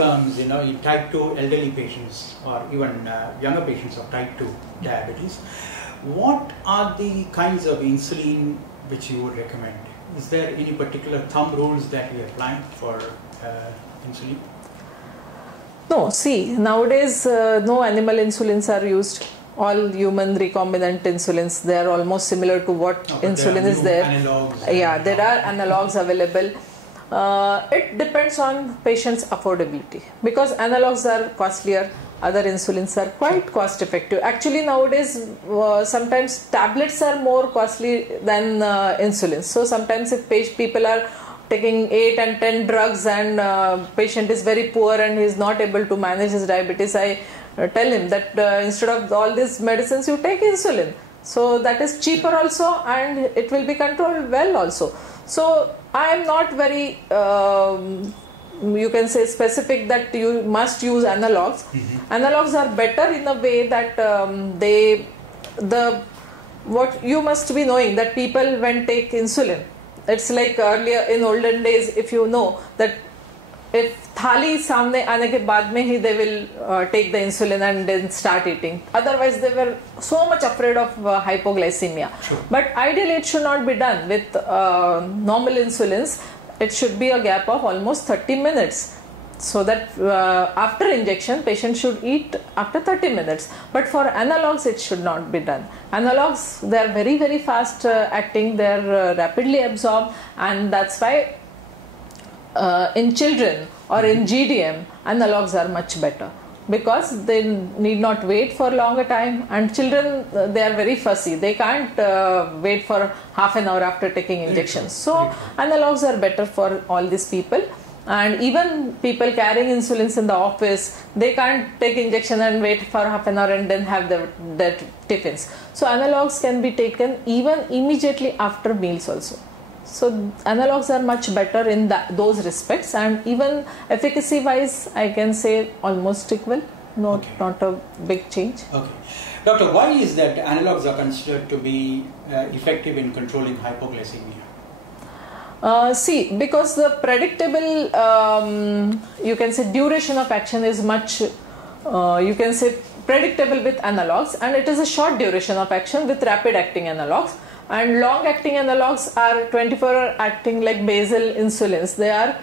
terms, in type 2 elderly patients or even younger patients of type 2 diabetes, what are the kinds of insulin which you would recommend? Is there any particular thumb rules that you apply for insulin? No, see, nowadays no animal insulins are used. All human recombinant insulins, they are almost similar to what insulin is there. Analogs. Yeah, there are analogs available. It depends on patient's affordability, because analogs are costlier, other insulins are quite cost effective. Actually nowadays sometimes tablets are more costly than insulin. So sometimes if people are taking 8 and 10 drugs and patient is very poor and he is not able to manage his diabetes, I tell him that instead of all these medicines you take insulin. So that is cheaper also and it will be controlled well also. So I am not very you can say specific that you must use analogs. Analogs are better in a way that what you must be knowing that people when take insulin, it's like earlier in olden days, if you know that if thali samne aane ke baad mein hi they will take the insulin and then start eating. Otherwise they were so much afraid of hypoglycemia. Sure. But ideally it should not be done with normal insulins. It should be a gap of almost 30 minutes. So that after injection patient should eat after 30 minutes. But for analogs it should not be done. Analogs, they are very very fast acting, they are rapidly absorbed, and that's why in children or in GDM analogs are much better, because they need not wait for longer time, and children they are very fussy, they can't wait for half an hour after taking injections. So analogs are better for all these people. And even people carrying insulins in the office, they can't take injection and wait for half an hour and then have their tiffins. So analogs can be taken even immediately after meals also. So analogs are much better in those respects, and even efficacy wise I can say almost equal, not a big change. Okay. Doctor, why is that analogs are considered to be effective in controlling hypoglycemia? See, because the predictable you can say duration of action is much you can say predictable with analogs, and it is a short duration of action with rapid acting analogs. And long acting analogs are 24-hour acting like basal insulins. They are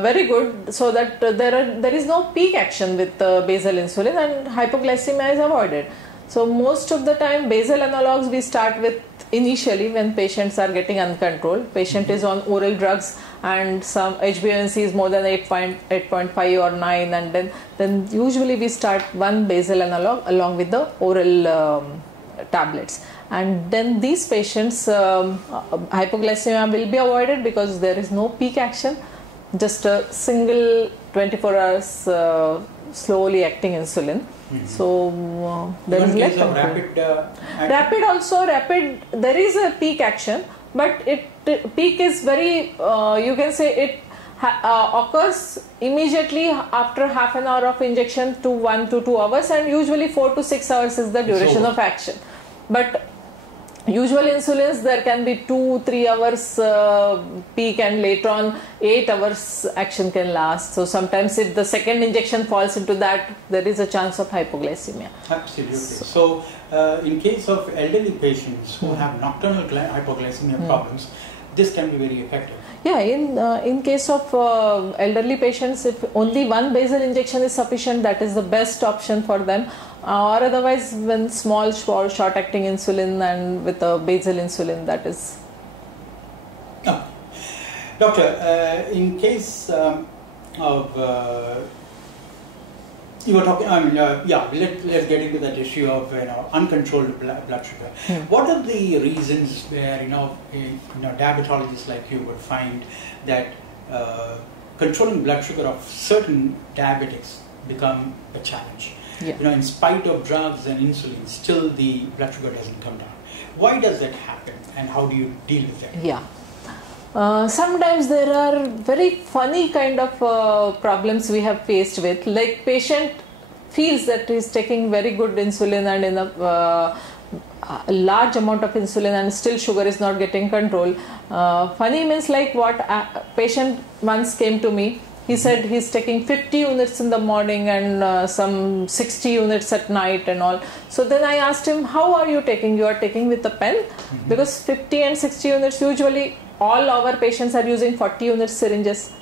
very good, so that there is no peak action with basal insulin and hypoglycemia is avoided. So most of the time basal analogs we start with initially when patients are getting uncontrolled. Patient is on oral drugs and some HbA1c is more than 8.5 or 9, and then usually we start one basal analog along with the oral tablets. And then these patients hypoglycemia will be avoided because there is no peak action, just a single 24 hours slowly acting insulin. So there is less rapid there is a peak action, but peak is very you can say it occurs immediately after half an hour of injection to 1 to 2 hours, and usually 4 to 6 hours is the duration of action. But usual insulins there can be 2-3 hours peak, and later on 8 hours action can last. So sometimes if the second injection falls into that, there is a chance of hypoglycemia. Absolutely. So in case of elderly patients who have nocturnal hypoglycemia problems, this can be very effective. Yeah, in case of elderly patients, if only one basal injection is sufficient, that is the best option for them. Or otherwise when small short acting insulin and with a basal insulin, that is. Doctor, in case of you were talking, let's get into that issue of uncontrolled blood sugar. What are the reasons where diabetologists like you would find that controlling blood sugar of certain diabetics become a challenge? Yeah. In spite of drugs and insulin, still the blood sugar doesn't come down. Why does that happen, and how do you deal with that? Yeah. Sometimes there are very funny kind of problems we have faced with, like patient feels that he is taking very good insulin and in a large amount of insulin and still sugar is not getting control. Funny means like what patient once came to me, He said he's taking 50 units in the morning and some 60 units at night and all. So then I asked him, how are you taking? You are taking with a pen? Because 50 and 60 units, usually all our patients are using 40 unit syringes.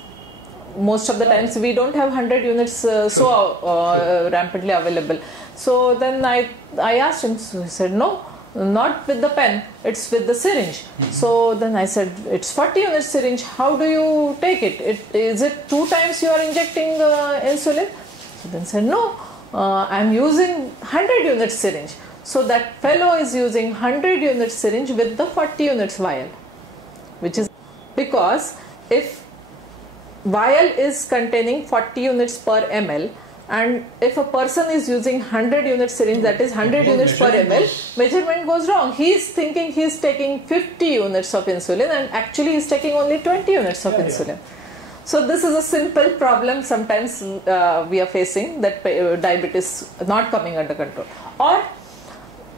Most of the times we don't have 100 units rampantly available. So then I asked him, so he said, no, not with the pen, it's with the syringe. So then I said, it's 40 unit syringe, how do you take it? Is it 2 times you are injecting insulin? So then said, no, I'm using 100 unit syringe. So that fellow is using 100 unit syringe with the 40 units vial, which is because if vial is containing 40 units per ml, and if a person is using 100 unit syringe, that is 100 units per ml, measurement goes wrong. He is thinking he is taking 50 units of insulin and actually he is taking only 20 units of insulin. So this is a simple problem sometimes we are facing, that diabetes not coming under control. Or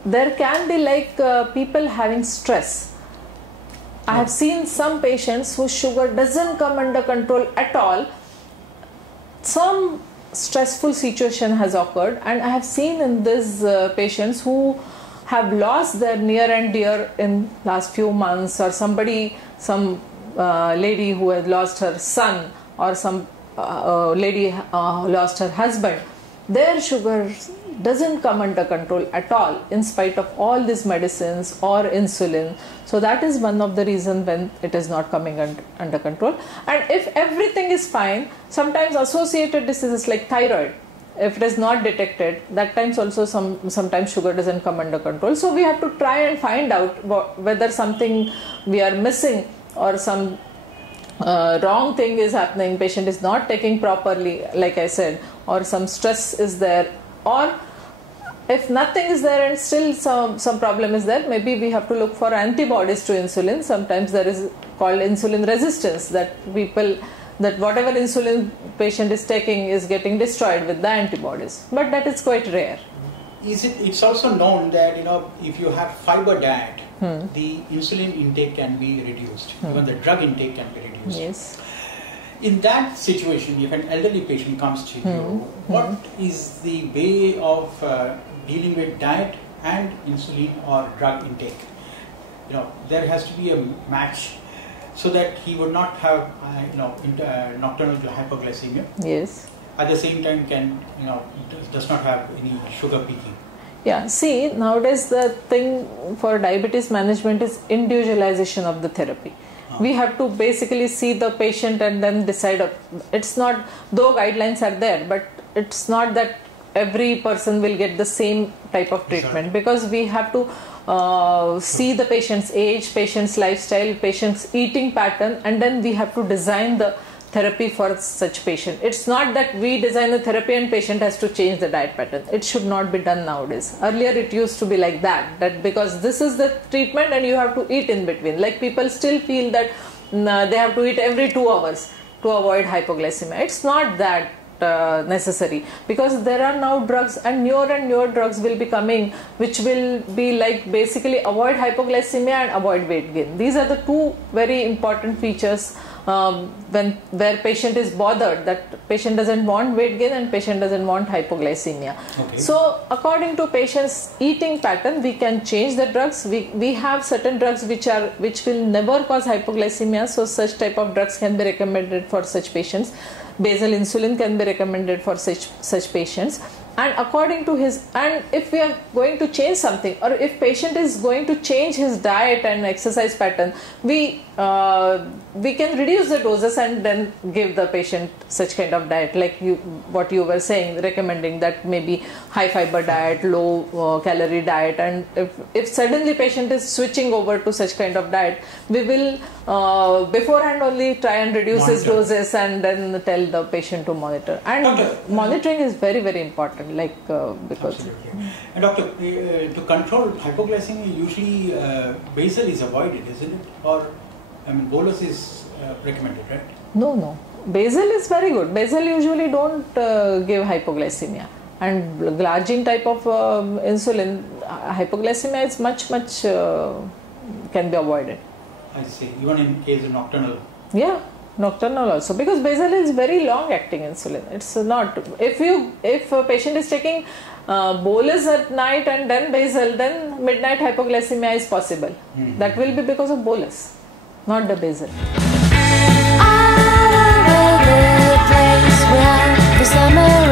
there can be like people having stress. I have seen some patients whose sugar doesn't come under control at all. Some stressful situation has occurred, and I have seen in these patients who have lost their near and dear in last few months, or some lady who has lost her son, or some lady lost her husband. Their sugar doesn't come under control at all in spite of all these medicines or insulin. So that is one of the reasons when it is not coming under control. And if everything is fine, sometimes associated diseases like thyroid, if it is not detected, that times also sometimes sugar doesn't come under control. So we have to try and find out whether something we are missing or some wrong thing is happening, patient is not taking properly, like I said, or some stress is there, or if nothing is there and still some problem is there, maybe we have to look for antibodies to insulin. Sometimes there is called insulin resistance, that whatever insulin patient is taking is getting destroyed with the antibodies, but that is quite rare. It's also known that if you have fiber diet, the insulin intake can be reduced, even the drug intake can be reduced. Yes. In that situation, if an elderly patient comes to you, what is the way of dealing with diet and insulin or drug intake? There has to be a match so that he would not have nocturnal hypoglycemia. Yes. At the same time, does not have any sugar peaking. Yeah, see, nowadays the thing for diabetes management is individualization of the therapy. We have to basically see the patient and then decide. It's not, though guidelines are there, but it's not that every person will get the same type of treatment, because we have to see the patient's age, patient's lifestyle, patient's eating pattern, and then we have to design the therapy for such patient. It's not that we design the therapy and patient has to change the diet pattern. It should not be done nowadays. Earlier it used to be like that because this is the treatment and you have to eat in between. Like people still feel that they have to eat every 2 hours to avoid hypoglycemia. It's not that necessary, because there are now drugs, and newer drugs will be coming, which will be like basically avoid hypoglycemia and avoid weight gain. These are the 2 very important features where patient is bothered, that patient doesn't want weight gain and patient doesn't want hypoglycemia. Okay. So according to patient's eating pattern, we can change the drugs. We have certain drugs which will never cause hypoglycemia, so such type of drugs can be recommended for such patients. Basal insulin can be recommended for such patients. And according to and if we are going to change something, or if patient is going to change his diet and exercise pattern, we can reduce the doses and then give the patient such kind of diet, like what you were saying, recommending that maybe high fiber diet, low calorie diet. And if suddenly patient is switching over to such kind of diet, we will beforehand only try and reduce his doses and then tell the patient to monitor. And monitoring is very, very important. Because absolutely. And doctor, to control hypoglycemia, usually basal is avoided, isn't it? Or bolus is recommended, right? No. Basal is very good. Basal usually don't give hypoglycemia. And glargine type of insulin, hypoglycemia is much can be avoided. I see. Even in case of nocturnal. Yeah. Nocturnal also, because basal is very long acting insulin. It's not, if a patient is taking bolus at night and then basal, then midnight hypoglycemia is possible. That will be because of bolus, not the basal. I will the place where the summer